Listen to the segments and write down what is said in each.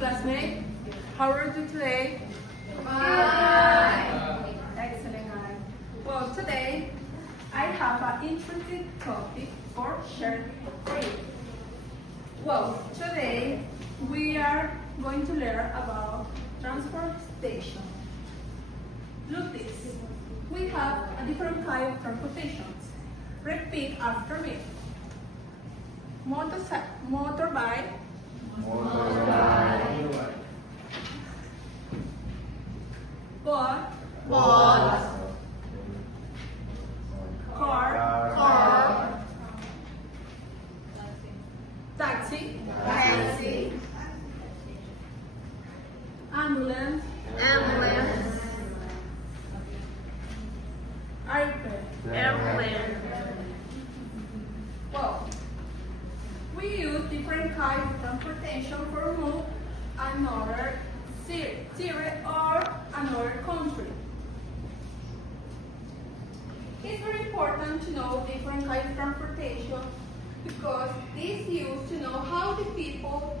classmate. How are you today? Fine. Excellent. Well, today I have an interesting topic for sharing for you. Well, today we are going to learn about transportation. Look this. We have a different kind of transportations. Repeat after me. Motorbike. Boat. Car. Taxi. Ambulance. Airplane. Well, we use different kinds of transportation for move another city or another country. It's very important to know different kinds of transportation because it's used to know how the people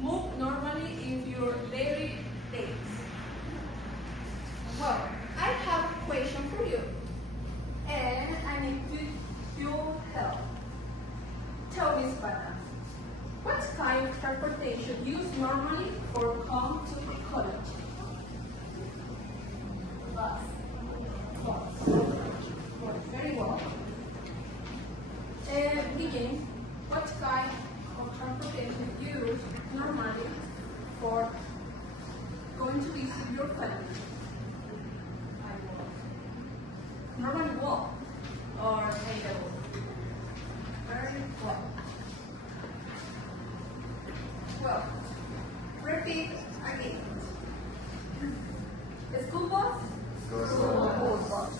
move normally in your daily days. Well, I have a question for you, and I need your help. Tell me, Spana, what kind of transportation used normally for come to the college? Bus. Well, very well. Begin, what kind of transportation used normally for going to visit your family? Normally walk or take a walk. Very well. Well, repeat again. School bus? School bus.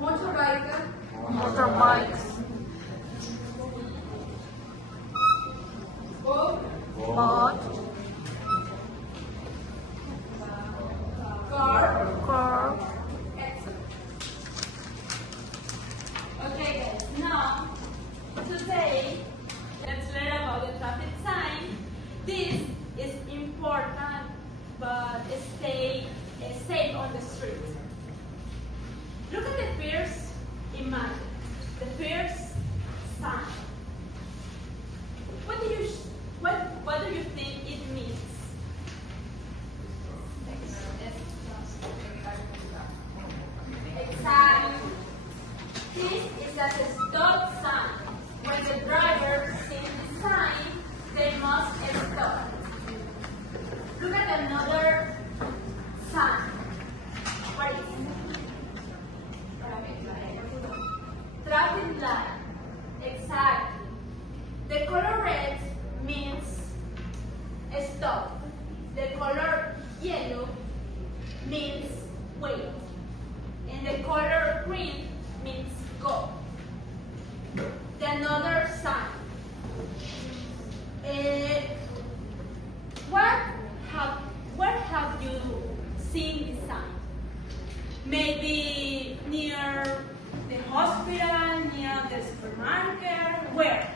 Motorbike? Boat? Car? Excellent. Okay guys, now, today, let's learn about the traffic sign. This is important, but stay safe on the street. Look at the first image, the first sign. What do you think it means? Exactly. This is a stop sign. When the driver sees the sign, they must stop. Look at another sign. What is it? Traffic light. Exactly. The color red means stop. The color yellow means wait. And the color green means go. The another sign. Where have you seen the sign? Maybe near the hospital, near the supermarket. Where?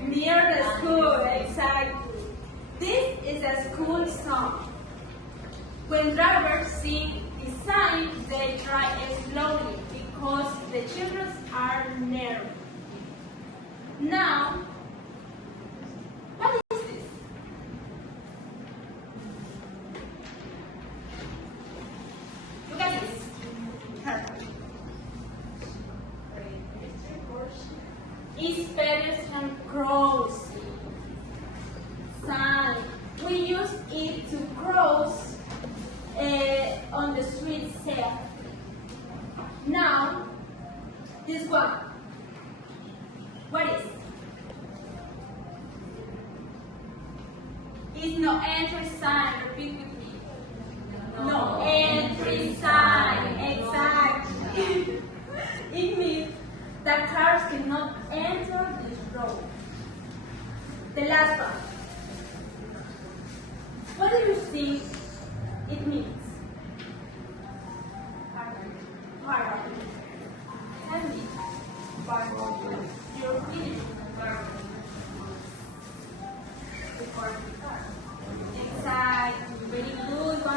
Near the school, exactly. This is a school sign. When drivers see the sign, they drive slowly because the children are narrow. Now, what is this? Look at this. It's pedestrian crossing sign. We use it to cross on the street safely. Now, this one. What is it? It's no entry sign. Repeat with me. No entry sign. Exactly. It means that cars cannot enter this road. The last one. What do you think it means? Parking. Tell me.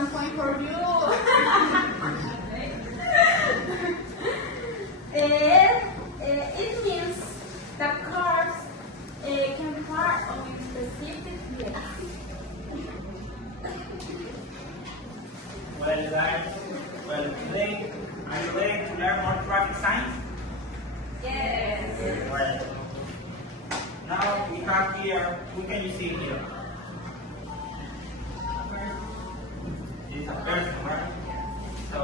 1 point for you. It means that cars can park on specific places. Well guys, today, are you ready to learn more traffic signs? Yes. Well, now we have here, who can you see here? It's a person, right? So,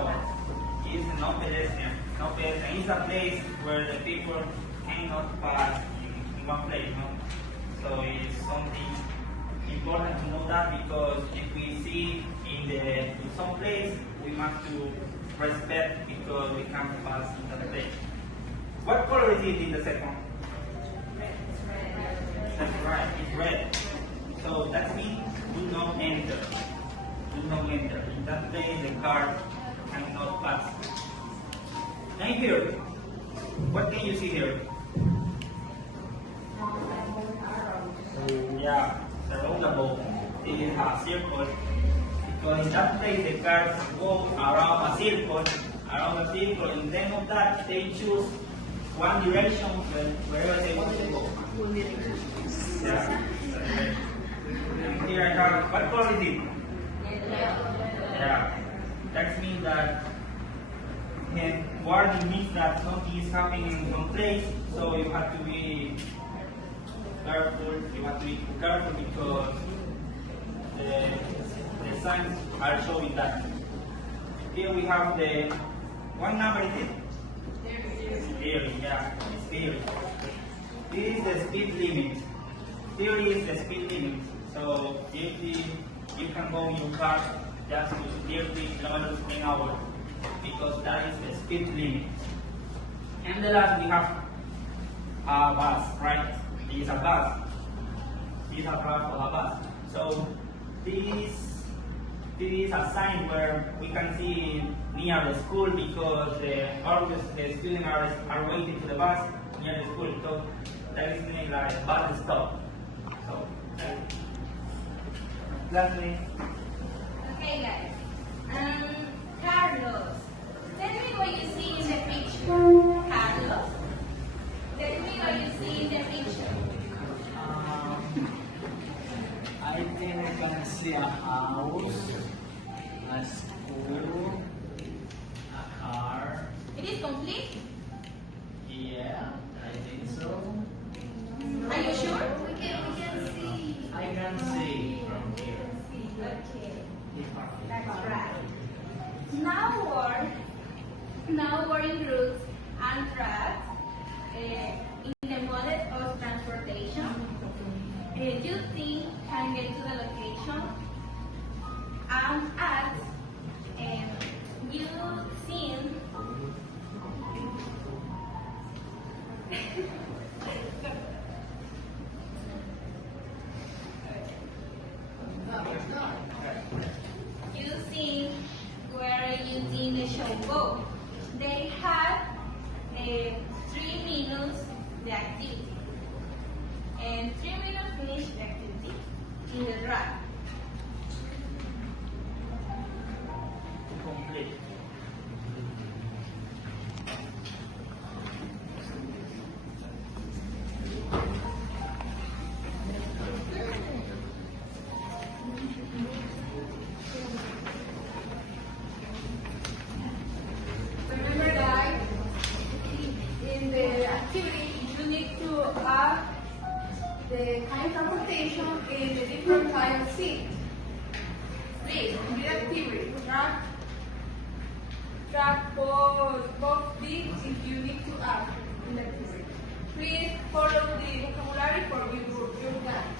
it's no pedestrian. No pedestrian. It's a place where the people cannot pass in one place, no? So it's something important to know that, because if we see in some place, we must to respect because we can't pass in that place. What color is it in the second? That's right, it's red. So that means do not enter. Do not enter. In that place, the car cannot pass. And here, what can you see here? Yeah, the roundabout is a circle. Because in that place, the cars go around a circle, and then of that, they choose one direction wherever they want to go. Yeah. And here I have, what color is it? Yeah. That means that warning means that something is happening in some place, so you have to be careful. You have to be careful because the signs are showing that. Here we have the, what number is it? Theory, yeah, it's theory. This is the speed limit. Theory is the speed limit. So if you can go in your car just to 30 kilometers per hour, because that is the speed limit. And the last we have a bus, right? This is a bus. This is a part of a bus. So this is a sign where we can see near the school, because always the students are waiting for the bus near the school. So that is meaning like bus stop. So lastly. Okay guys, Carlos, tell me what you see in the picture. Carlos, tell me what you see in the picture. I think I can see a house, a school, a car. It is complete? Yeah, I think so. Are you sure? We can see. I can see from here. Okay, If I- that's right. Now we're in routes and tracks in the mode of transportation. You think can get to the location and ask, you seen you seen where you seen the show go. They had 3 minutes the activity, and 3 minutes finish the activity in the drive. Complete. Remember guys, in the activity you need to add the kind of transportation in the different kind of seat. Please, in the activity, track both these if you need to add in the activity. Please follow the vocabulary for your guide.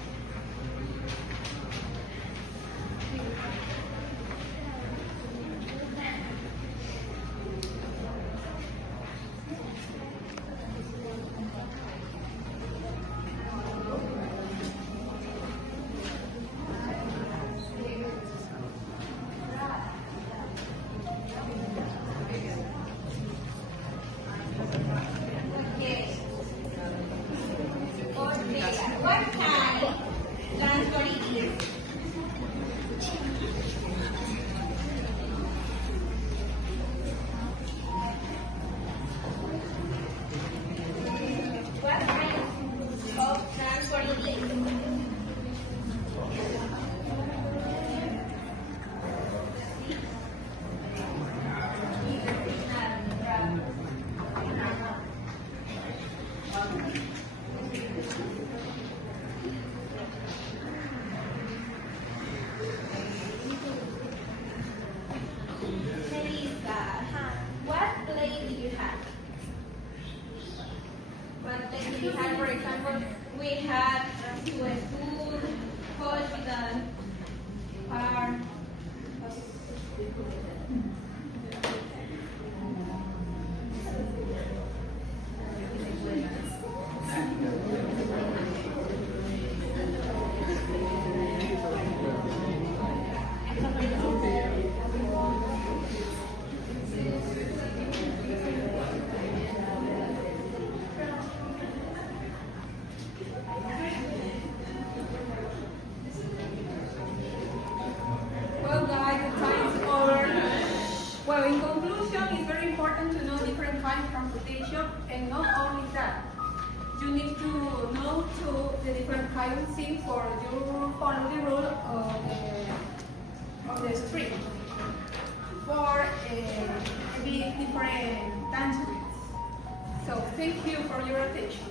Okay. What kind transport it is? we have school, hospital, park. Well, guys, the time is over. Well, in conclusion, it's very important to know different kinds of transportation, and not only that, you need to know the different currency for you follow the rule of the street for the different tangerines. So, thank you for your attention.